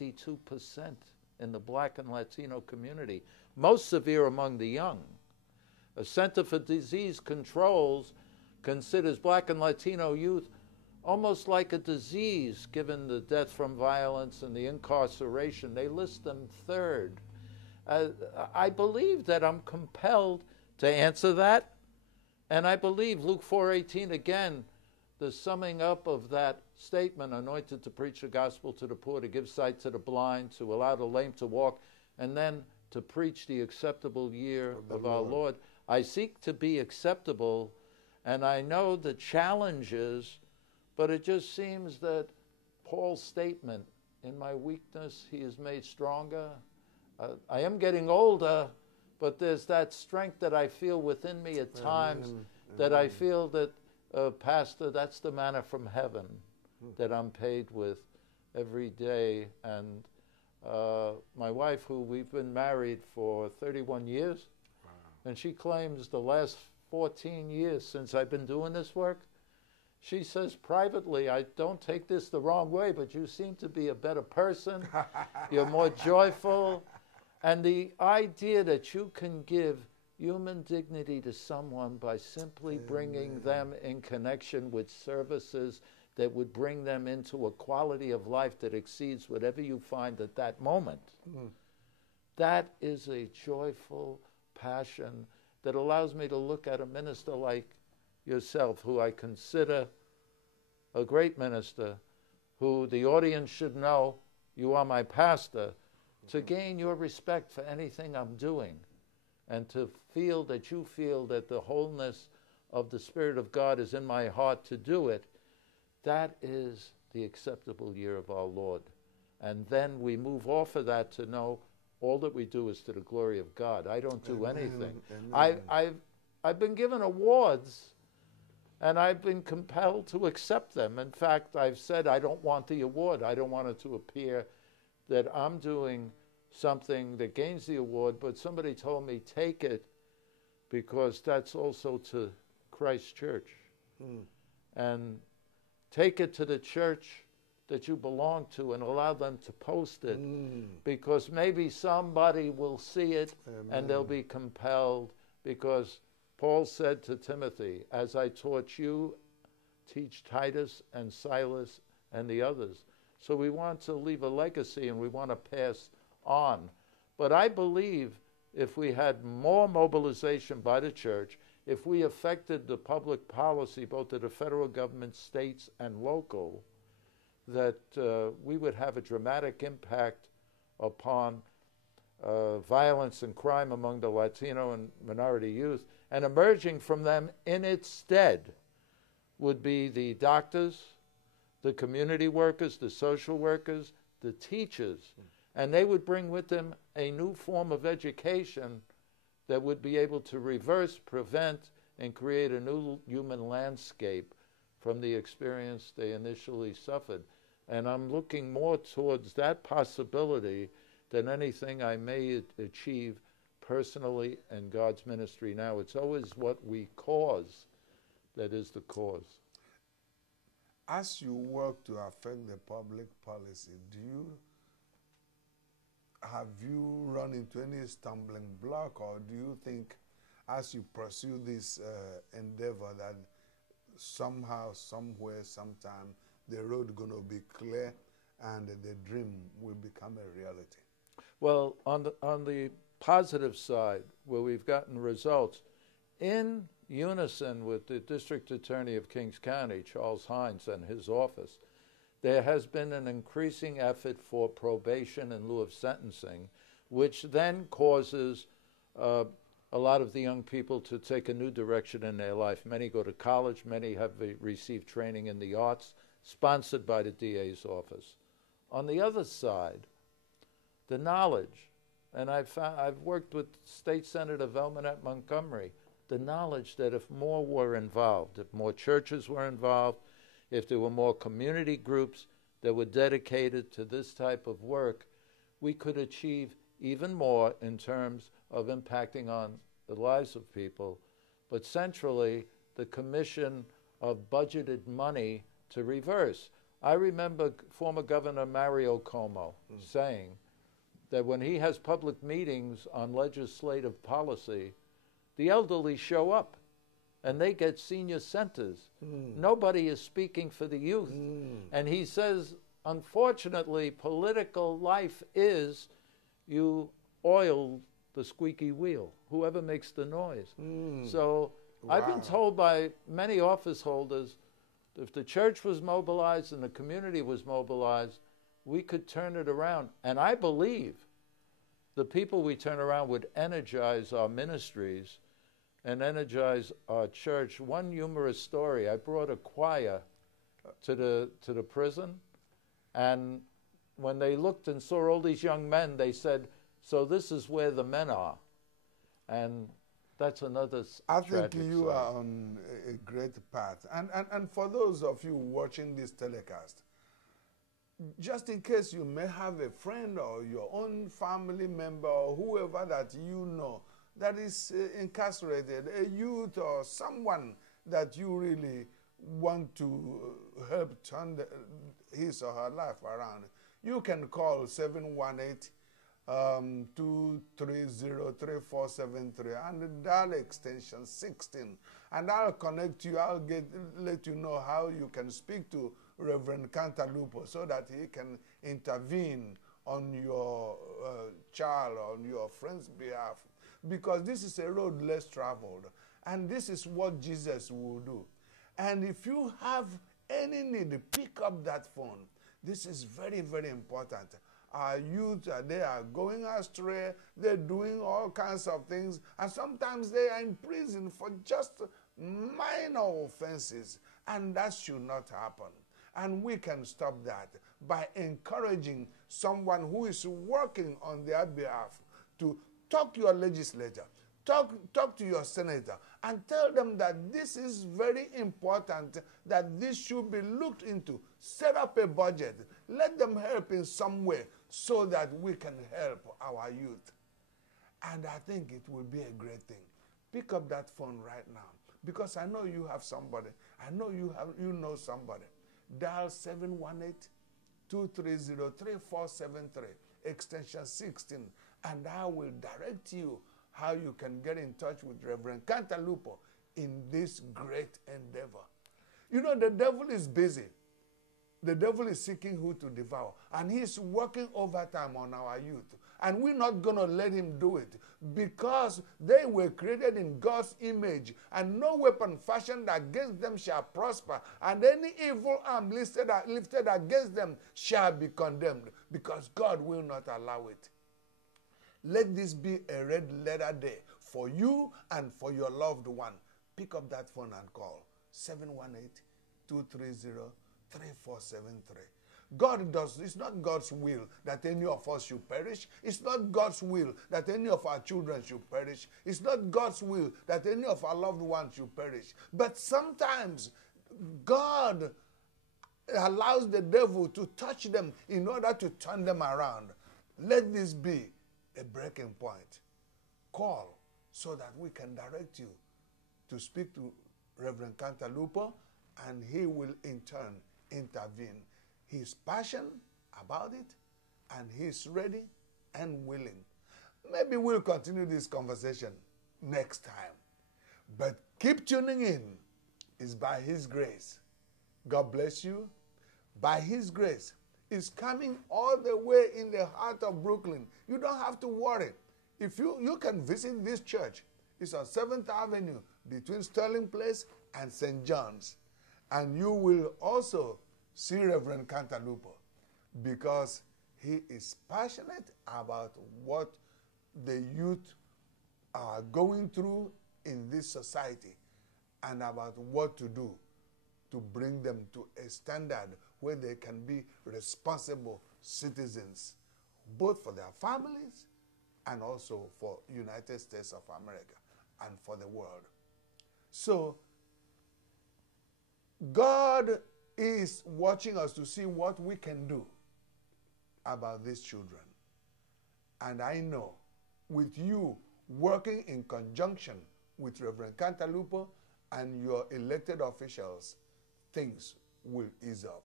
62% in the Black and Latino community, most severe among the young. A Center for Disease Controls considers Black and Latino youth almost like a disease, given the death from violence and the incarceration. They list them third. I believe that I'm compelled to answer that, and I believe Luke 4:18 again, the summing up of that statement, anointed to preach the gospel to the poor, to give sight to the blind, to allow the lame to walk, and then to preach the acceptable year of our Lord. I seek to be acceptable, and I know the challenges, but it just seems that Paul's statement, in my weakness he is made stronger. I am getting older, but there's that strength that I feel within me at times that I feel that, Pastor, that's the manna from heaven that I'm paid with every day. And my wife, who we've been married for 31 years, and she claims the last 14 years since I've been doing this work, she says privately, I don't take this the wrong way, but you seem to be a better person. You're more joyful. And the idea that you can give human dignity to someone by simply bringing them in connection with services that would bring them into a quality of life that exceeds whatever you find at that moment. That is a joyful passion that allows me to look at a minister like yourself, who I consider a great minister, who the audience should know you are my pastor, to gain your respect for anything I'm doing, and to feel that you feel that the wholeness of the Spirit of God is in my heart to do it. That is the acceptable year of our Lord. And then we move off of that to know all that we do is to the glory of God. I don't do anything. I've been given awards, and I've been compelled to accept them. In fact, I've said I don't want the award. I don't want it to appear that I'm doing something that gains the award, but somebody told me, take it, because that's also to Christ's church. And take it to the church that you belong to and allow them to post it, because maybe somebody will see it and they'll be compelled, because Paul said to Timothy, as I taught you, teach Titus and Silas and the others. So we want to leave a legacy, and we want to pass on. But I believe if we had more mobilization by the church, if we affected the public policy, both of the federal government, states, and local, that we would have a dramatic impact upon violence and crime among the Latino and minority youth. And emerging from them in its stead would be the doctors, the community workers, the social workers, the teachers. And they would bring with them a new form of education that would be able to reverse, prevent, and create a new human landscape from the experience they initially suffered. And I'm looking more towards that possibility than anything I may achieve personally in God's ministry now. It's always what we cause that is the cause. As you work to affect the public policy, have you run into any stumbling block, or do you think as you pursue this endeavor that somehow, somewhere, sometime, the road is going to be clear and the dream will become a reality? Well, on the positive side, where we've gotten results, in unison with the District Attorney of Kings County, Charles Hines, and his office, there has been an increasing effort for probation in lieu of sentencing, which then causes a lot of the young people to take a new direction in their life. Many go to college, many have received training in the arts, sponsored by the DA's office. On the other side, the knowledge, and I've worked with State Senator Velman at Montgomery, the knowledge that if more were involved, if more churches were involved, if there were more community groups that were dedicated to this type of work, we could achieve even more in terms of impacting on the lives of people. But centrally, the commission of budgeted money to reverse. I remember former Governor Mario Cuomo saying that when he has public meetings on legislative policy, the elderly show up and they get senior centers. Nobody is speaking for the youth. And he says, unfortunately, political life is you oil the squeaky wheel, whoever makes the noise. So I've been told by many office holders, if the church was mobilized and the community was mobilized, we could turn it around. And I believe the people we turn around would energize our ministries and energize our church. One humorous story, I brought a choir to the prison, and when they looked and saw all these young men, they said, "So this is where the men are." And that's another I think tragic you side. are on a great path. And for those of you watching this telecast, just in case you may have a friend or your own family member or whoever that you know that is incarcerated, a youth or someone that you really want to help turn his or her life around, you can call 718-230-3473 and dial extension 16, and I'll connect you. I'll let you know how you can speak to Reverend Cantalupo so that he can intervene on your child, on your friend's behalf, because this is a road less traveled, and this is what Jesus will do. And if you have any need, pick up that phone. This is very, very important. Our youth, they are going astray, they're doing all kinds of things, and sometimes they are in prison for just minor offenses, and that should not happen. And we can stop that by encouraging someone who is working on their behalf to talk to your legislator, talk to your senator, and tell them that this is very important, that this should be looked into. Set up a budget. Let them help in some way so that we can help our youth. And I think it will be a great thing. Pick up that phone right now, because I know you have somebody. I know you know somebody. Dial 718-230-3473, extension 16, and I will direct you how you can get in touch with Reverend Cantalupo in this great endeavor. You know, the devil is busy. The devil is seeking who to devour, and he's working overtime on our youth. And we're not going to let him do it, because they were created in God's image, and no weapon fashioned against them shall prosper, and any evil arm lifted against them shall be condemned, because God will not allow it. Let this be a red letter day for you and for your loved one. Pick up that phone and call 718-230-3473. It's not God's will that any of us should perish. It's not God's will that any of our children should perish. It's not God's will that any of our loved ones should perish. But sometimes God allows the devil to touch them in order to turn them around. Let this be a breaking point. Call so that we can direct you to speak to Reverend Cantalupo, and he will in turn intervene. He's passionate about it, and he's ready and willing. Maybe we'll continue this conversation next time. But keep tuning in. It's by his grace. God bless you. By his grace, it's coming all the way in the heart of Brooklyn. You don't have to worry. If you can visit this church. It's on 7th Avenue between Sterling Place and St. John's. And you will also see Reverend Cantalupo, because he is passionate about what the youth are going through in this society and about what to do to bring them to a standard where they can be responsible citizens, both for their families and also for United States of America and for the world. So God is watching us to see what we can do about these children. And I know with you working in conjunction with Reverend Cantalupo and your elected officials, things will ease up.